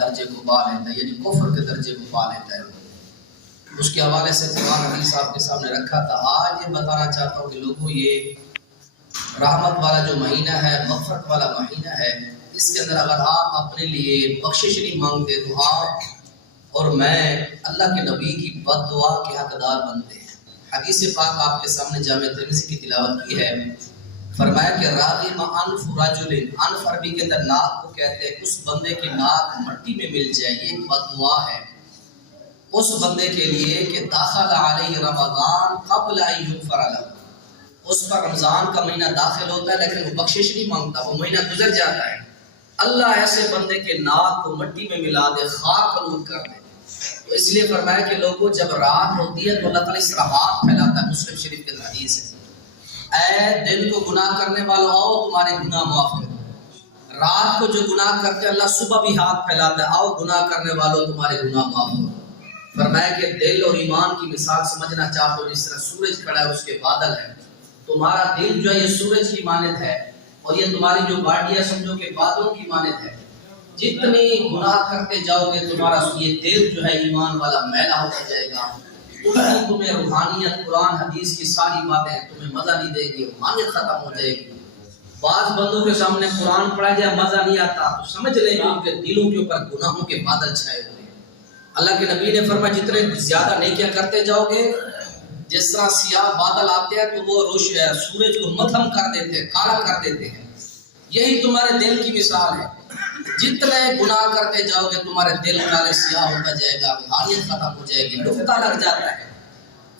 درجے کو پا لیتا ہے، یعنی کفر کے درجے کو پا لیتا ہے۔ اس کے حوالے سے قرآن حدیث آپ کے سامنے رکھا تھا۔ آج یہ بتانا چاہتا ہوں کہ لوگوں، یہ رحمت والا جو مہینہ ہے، مغفرت والا مہینہ ہے، اس کے اندر اگر آپ اپنے لیے بخشش نہیں مانگتے تو آپ اور میں اللہ کے نبی کی بد دعا کے حقدار بنتے ہیں۔ حدیث پاک آپ کے سامنے جامع ترمذی کی تلاوت کی ہے۔ فرمایا کہ راغم انف رجل، انف عربی کے اندر ناک کو کہتے ہیں، اس بندے کی ناک مٹی میں مل جائے، یہ ایک بد دعا ہے اس بندے کے لیے کہ داخل علیہ رمضان قبل ان یغفر له، اس پر رمضان کا مہینہ داخل ہوتا ہے لیکن وہ بخشش نہیں مانگتا، وہ مہینہ گزر جاتا ہے۔ اللہ ایسے بندے کے ناک کو مٹی میں ملا دے، خاک آلود کر دے۔ تو اس لیے فرمایا کہ لوگوں جب رات ہوتی ہے تو اللہ تعالیٰ اس طرح ہاتھ پھیلاتا ہے، مسلم شریف کے حدیث ہے، اے دن کو گناہ کرنے والوں آؤ تمہارے گناہ معاف کرو۔ رات کو جو گناہ کرتے اللہ صبح بھی ہاتھ پھیلاتا ہے، آؤ گناہ کرنے والوں تمہارے گناہ معاف کرو۔ فرمایا کہ دل اور ایمان کی مثال سمجھنا چاہتے ہو، جس طرح سورج کھڑا ہے اس کے بادل ہے، تمہارا دل جو ہے یہ سورج کی مانند ہے اور یہ تمہاری جو باڈی ہے سمجھو کہ بادلوں کی مانند ہے۔ جتنی گناہ کرتے جاؤ گے تمہارا یہ دل جو ہے ایمان والا میلا ہوتا جائے گا، اتنی تمہیں روحانیت قرآن حدیث کی ساری باتیں تمہیں مزہ نہیں دے گی، روحانیت ختم ہو جائے گی۔ بعض بندوں کے سامنے قرآن پڑھا جائے مزہ نہیں آتا تو سمجھ لیں کہ ان کے دلوں کے اوپر گناہوں کے بادل چھائے ہوئے ہیں۔ اللہ کے نبی نے فرمایا جتنے زیادہ نیکیاں کرتے جاؤ گے، جس طرح سیاہ بادل آتے ہیں تو وہ سورج کو مدھم کر دیتے ہیں، کالا کر دیتے ہیں، یہی تمہارے دل کی مثال ہے۔ جتنے گناہ کرتے جاؤ گے تمہارے دل کالے سیاہ ہوتا جائے گا، روحانیت ختم ہو جائے گی، نقطہ لگ جاتا ہے۔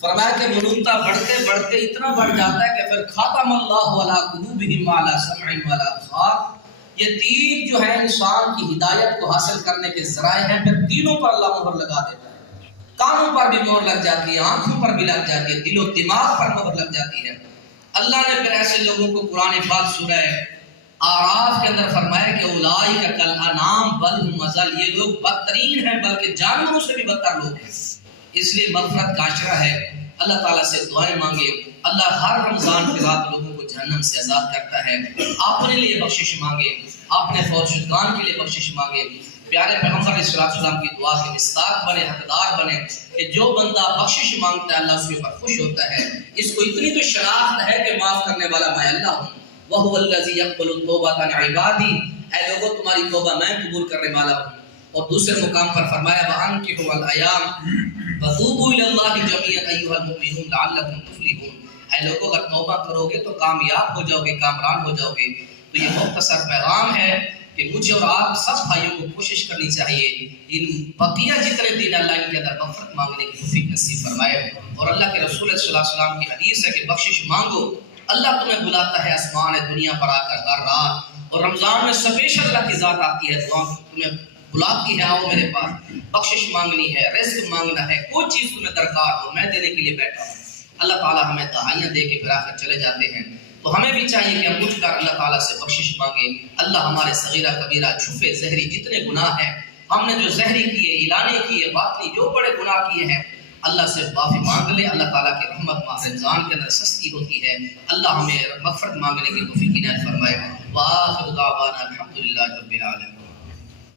فرمایا کہ نقطہ بڑھتے بڑھتے اتنا بڑھ جاتا ہے کہ پھر ختم اللہ علی قلوبہم وعلی سمعہم وعلی ابصارہم، یہ تین جو ہے انسان کی ہدایت کو حاصل کرنے کے ذرائع ہیں، پھر تینوں پر اللہ مہر لگا دیتا ہے۔ کانوں پر بھی مہر لگ جاتی ہے، آنکھوں پر بھی لگ جاتی ہے، دل و دماغ پر مہر لگ جاتی ہے۔ اللہ نے پھر ایسے لوگوں کو قرآن پاک سورہ اعراف کے اندر فرمایا کہ اولئک کالانعام بل هم اضل، یہ لوگ بدترین ہیں بلکہ جانوروں سے بھی بدتر لوگ ہیں۔ اس لیے مغفرت کا عشرہ ہے، اللہ تعالیٰ سے دعائیں مانگے۔ اللہ ہر رمضان کے رات لوگوں کو جہنم سے آزاد کرتا ہے۔ اپنے لیے بخشش مانگے، اپنے فوج شدگان کے لیے بخشش مانگے، پیارے پیغمبر علیہ السلام کی دعا کے مصداق بنے، حقدار بنے کہ جو بندہ بخشش مانگتا ہے اللہ اس کے اوپر خوش ہوتا ہے۔ اس کو اتنی تو شناخت ہے کہ معاف کرنے والا میں اللہ ہوں، وَهُوَ الَّذِي يَقْبَلُ التَّوْبَةَ عَنْ عِبَادِهِ، اے لوگوں تمہاری توبہ میں قبول کرنے والا ہوں۔ اور دوسرے مقام پر فرمایا وَأَنكِحُوا الْأَيَامَ وَتُوبُوا إِلَى اللَّهِ جَمِيعًا أَيُّهَا الْمُؤْمِنُونَ لَعَلَّكُمْ تُفْلِحُونَ، اے لوگوں اگر توبہ کرو گے تو کامیاب ہو جاؤ گے، کامران ہو جاؤ گے۔ تو یہ مختصر پیغام ہے کہ مجھے اور آپ سب بھائیوں کو کوشش کرنی چاہیے ان بقیہ جتنے دن اللہ ان کے اندر مغفرت مانگنے کی توفیق نصیب فرمائے۔ اور اللہ کے رسول صلی اللہ علیہ وسلم کی حدیث ہے کہ بخشش مانگو، اللہ تمہیں بلاتا ہے آسمان دنیا پر آ کر ہر رات، اور رمضان میں اسپیشل اللہ کی ذات آتی ہے، دعا تمہیں بلاتی ہے، آؤ میرے پاس، بخشش مانگنی ہے، رزق مانگنا ہے، کوئی چیز تمہیں درکار ہو میں دینے کے لیے بیٹھا ہوں۔ اللہ تعالیٰ ہمیں دعائیاں دے کے پھر آخر چلے جاتے ہیں، تو ہمیں بھی چاہیے کہ ہم اٹھ کر اللہ تعالیٰ سے بخشش مانگیں۔ اللہ ہمارے صغیرہ کبیرہ چھپے زہری جتنے گناہ ہیں، ہم نے جو زہری کیے، اعلانے کیے، باطنی جو بڑے گناہ کیے ہیں، اللہ سے معافی مانگ لے۔ اللہ تعالیٰ کی رحمت ماہ رمضان کے اندر سستی ہوتی ہے، اللہ ہمیں مغفرت مانگنے کی توفیق عنایت فرمائے۔ وآخر دعوانا الحمدللہ رب العالمین۔